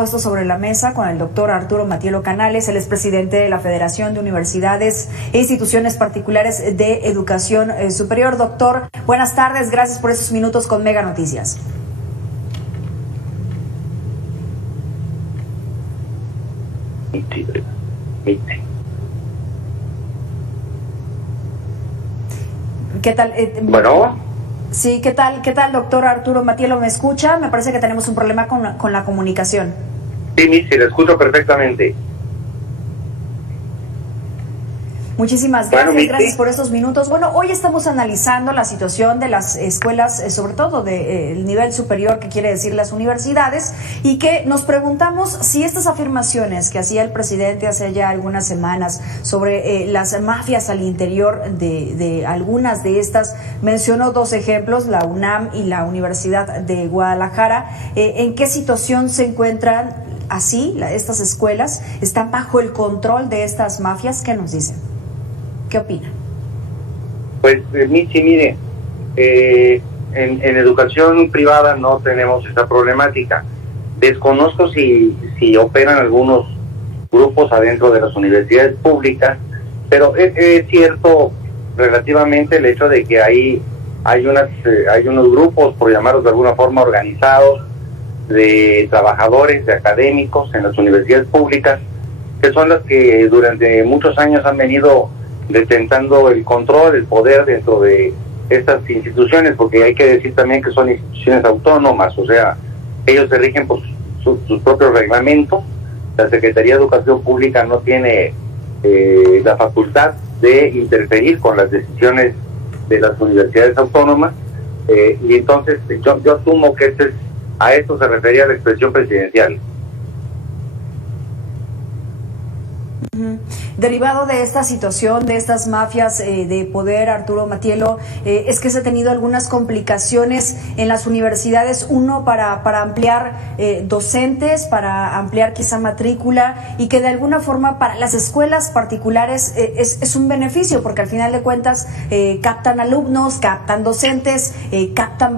Puesto sobre la mesa con el doctor Arturo Matielo Canales, el expresidente de la Federación de Universidades e Instituciones Particulares de Educación Superior. Doctor, buenas tardes, gracias por estos minutos con Mega Noticias. ¿Qué tal? Bueno. Sí, ¿qué tal, doctor Arturo Matielo? ¿Me escucha? Me parece que tenemos un problema con la comunicación. Sí, lo escucho perfectamente. Muchísimas gracias, gracias por estos minutos. Bueno, hoy estamos analizando la situación de las escuelas, sobre todo del nivel superior, que quiere decir las universidades, y que nos preguntamos si estas afirmaciones que hacía el presidente hace ya algunas semanas sobre las mafias al interior de algunas de estas, mencionó dos ejemplos, la UNAM y la Universidad de Guadalajara, ¿en qué situación se encuentran así estas escuelas? ¿Están bajo el control de estas mafias? ¿Qué nos dicen? ¿Qué opina? Pues, Michi, mire, en educación privada no tenemos esta problemática. Desconozco si operan algunos grupos adentro de las universidades públicas, pero es cierto relativamente el hecho de que hay unos grupos, por llamarlos de alguna forma, organizados, de trabajadores, de académicos en las universidades públicas, que son las que durante muchos años han venido detentando el control, el poder dentro de estas instituciones, porque hay que decir también que son instituciones autónomas, o sea, ellos se rigen por sus propios reglamentos. La Secretaría de Educación Pública no tiene la facultad de interferir con las decisiones de las universidades autónomas, y entonces yo asumo que a esto se refería la expresión presidencial. Derivado de esta situación, de estas mafias de poder, Arturo Matielo, es que se han tenido algunas complicaciones en las universidades, uno para ampliar docentes, para ampliar quizá matrícula, y que de alguna forma para las escuelas particulares es un beneficio, porque al final de cuentas captan alumnos, captan docentes, captan,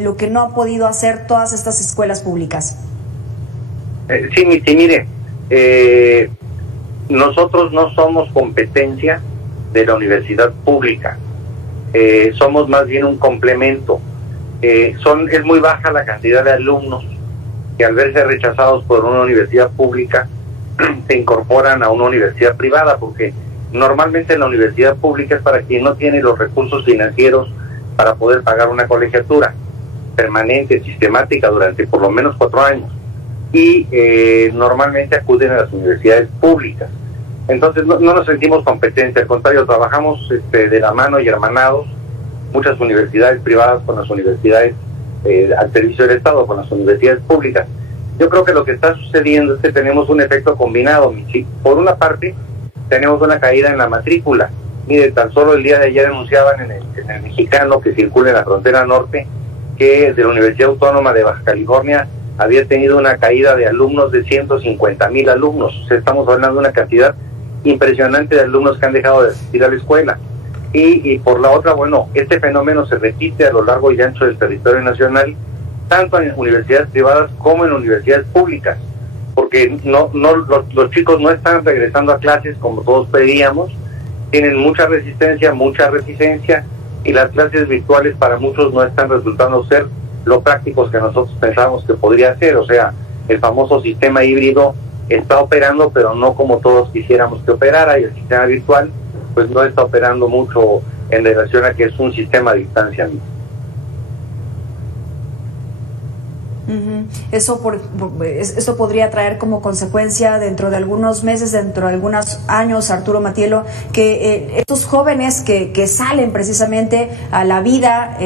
lo que no han podido hacer todas estas escuelas públicas. Sí, mire, nosotros no somos competencia de la universidad pública, somos más bien un complemento. Es muy baja la cantidad de alumnos que al verse rechazados por una universidad pública se incorporan a una universidad privada, porque normalmente la universidad pública es para quien no tiene los recursos financieros para poder pagar una colegiatura permanente, sistemática, durante por lo menos 4 años. Y normalmente acuden a las universidades públicas. Entonces no nos sentimos competentes, al contrario, trabajamos de la mano y hermanados, muchas universidades privadas con las universidades al servicio del Estado, con las universidades públicas. Yo creo que lo que está sucediendo es que tenemos un efecto combinado, Michi. Por una parte, tenemos una caída en la matrícula. Mire, tan solo el día de ayer anunciaban en el Mexicano, que circula en la frontera norte, que de la Universidad Autónoma de Baja California había tenido una caída de alumnos de 150,000 alumnos. O sea, estamos hablando de una cantidad impresionante de alumnos que han dejado de asistir a la escuela. Y por la otra, bueno, este fenómeno se repite a lo largo y ancho del territorio nacional, tanto en universidades privadas como en universidades públicas, porque los chicos no están regresando a clases como todos pedíamos, tienen mucha resistencia, mucha reticencia, y las clases virtuales para muchos no están resultando ser lo prácticos que nosotros pensábamos que podría ser. O sea, el famoso sistema híbrido está operando, pero no como todos quisiéramos que operara, y el sistema virtual pues no está operando mucho en relación a que es un sistema a distancia. Esto podría traer como consecuencia dentro de algunos meses, dentro de algunos años, Arturo Matielo, que estos jóvenes que salen precisamente a la vida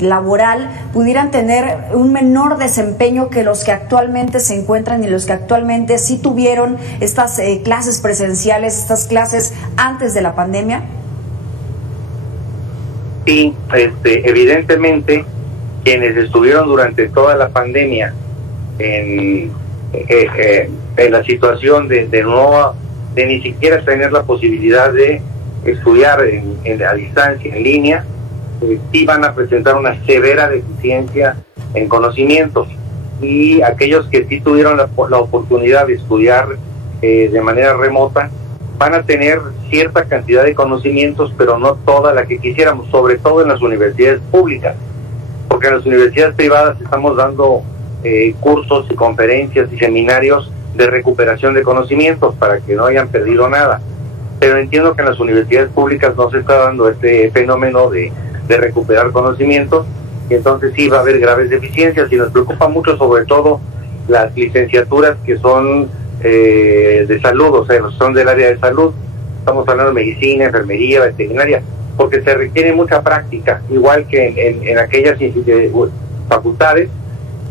laboral pudieran tener un menor desempeño que los que actualmente se encuentran y los que actualmente sí tuvieron estas clases presenciales, estas clases antes de la pandemia. Sí, evidentemente quienes estuvieron durante toda la pandemia en la situación de ni siquiera tener la posibilidad de estudiar a distancia, en línea, sí van a presentar una severa deficiencia en conocimientos. y aquellos que sí tuvieron la oportunidad de estudiar de manera remota van a tener cierta cantidad de conocimientos, pero no toda la que quisiéramos, sobre todo en las universidades públicas, porque en las universidades privadas estamos dando cursos y conferencias y seminarios de recuperación de conocimientos para que no hayan perdido nada. Pero entiendo que en las universidades públicas no se está dando este fenómeno de recuperar conocimientos, y entonces sí va a haber graves deficiencias, y nos preocupa mucho sobre todo las licenciaturas que son de salud, o sea, son del área de salud. Estamos hablando de medicina, enfermería, veterinaria, porque se requiere mucha práctica, igual que en aquellas facultades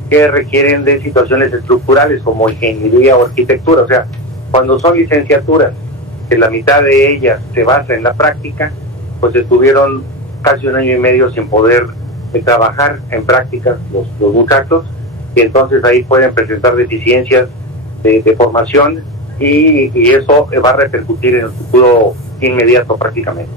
que requieren de situaciones estructurales como ingeniería o arquitectura. O sea, cuando son licenciaturas que la mitad de ellas se basa en la práctica, pues estuvieron casi 1 año y medio sin poder trabajar en prácticas los muchachos, y entonces ahí pueden presentar deficiencias de formación, y eso va a repercutir en el futuro inmediato prácticamente.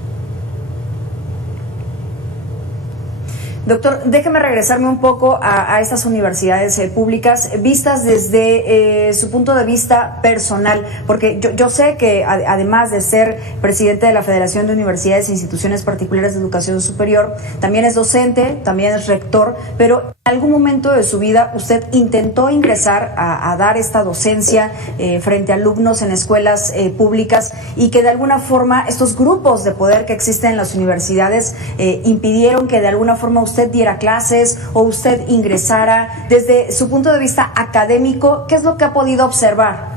Doctor, déjeme regresarme un poco a estas universidades públicas, vistas desde su punto de vista personal, porque yo sé que además de ser presidente de la Federación de Universidades e Instituciones Particulares de Educación Superior, también es docente, también es rector, pero en algún momento de su vida usted intentó ingresar a dar esta docencia frente a alumnos en escuelas públicas, y que de alguna forma estos grupos de poder que existen en las universidades impidieron que de alguna forma usted diera clases o usted ingresara. Desde su punto de vista académico, ¿qué es lo que ha podido observar?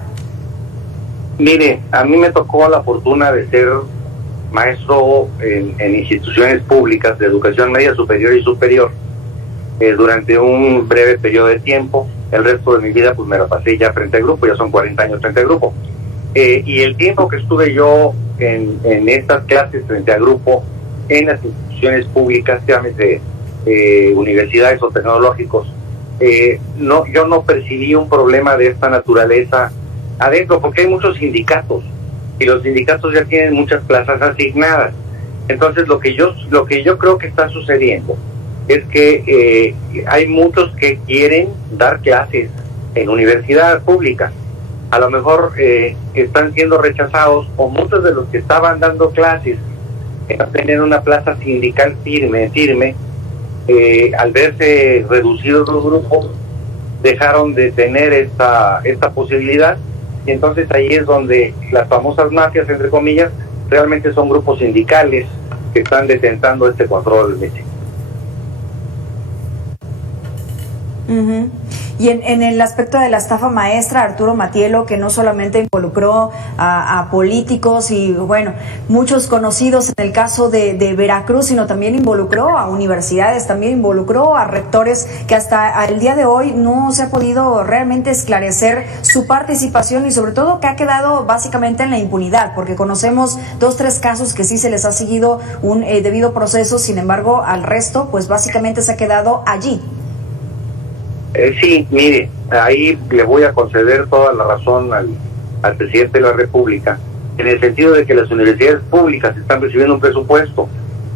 Mire, a mí me tocó la fortuna de ser maestro en instituciones públicas de educación media, superior y superior durante un breve periodo de tiempo. El resto de mi vida pues me la pasé ya frente al grupo, ya son 40 años frente al grupo. Y el tiempo que estuve yo en estas clases frente al grupo en las instituciones públicas, llámese universidades o tecnológicos, yo no percibí un problema de esta naturaleza adentro, porque hay muchos sindicatos y los sindicatos ya tienen muchas plazas asignadas. Entonces lo que yo creo que está sucediendo es que hay muchos que quieren dar clases en universidades públicas. A lo mejor están siendo rechazados, o muchos de los que estaban dando clases tener una plaza sindical firme, al verse reducidos los grupos, dejaron de tener esta posibilidad, y entonces ahí es donde las famosas mafias, entre comillas, realmente son grupos sindicales que están detentando este control del México. Uh-huh. Y en el aspecto de la estafa maestra, Arturo Matielo, que no solamente involucró a políticos y, bueno, muchos conocidos en el caso de Veracruz, sino también involucró a universidades, también involucró a rectores, que hasta el día de hoy no se ha podido realmente esclarecer su participación, y sobre todo que ha quedado básicamente en la impunidad, porque conocemos 2, 3 casos que sí se les ha seguido un debido proceso. Sin embargo, al resto, pues básicamente se ha quedado allí. Sí, mire, ahí le voy a conceder toda la razón al presidente de la República, en el sentido de que las universidades públicas están recibiendo un presupuesto.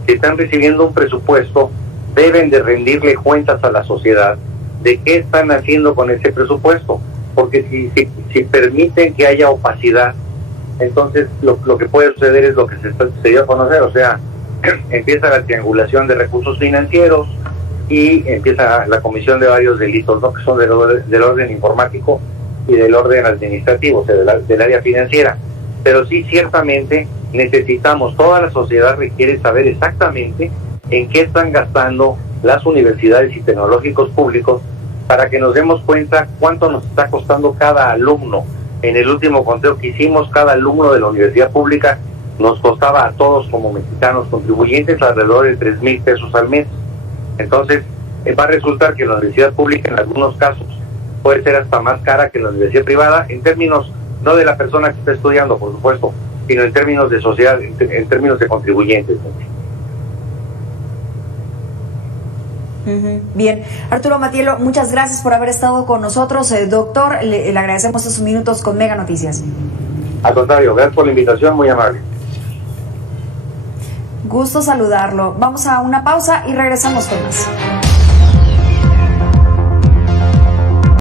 Si están recibiendo un presupuesto, deben de rendirle cuentas a la sociedad de qué están haciendo con ese presupuesto, porque si permiten que haya opacidad, entonces lo que puede suceder es lo que se dio a conocer, o sea, empieza la triangulación de recursos financieros, y empieza la comisión de varios delitos, ¿no?, que son del orden informático y del orden administrativo, o sea, del área financiera. Pero sí, ciertamente necesitamos, toda la sociedad requiere saber exactamente en qué están gastando las universidades y tecnológicos públicos, para que nos demos cuenta cuánto nos está costando cada alumno. En el último conteo que hicimos, cada alumno de la universidad pública nos costaba a todos como mexicanos contribuyentes alrededor de 3,000 pesos al mes. Entonces va a resultar que la universidad pública en algunos casos puede ser hasta más cara que la universidad privada, en términos no de la persona que está estudiando, por supuesto, sino en términos de sociedad, en términos de contribuyentes. Uh-huh. Bien, Arturo Matielo, muchas gracias por haber estado con nosotros. Doctor, le agradecemos estos minutos con Mega Noticias. Al contrario, gracias por la invitación, muy amable. Gusto saludarlo. Vamos a una pausa y regresamos con más.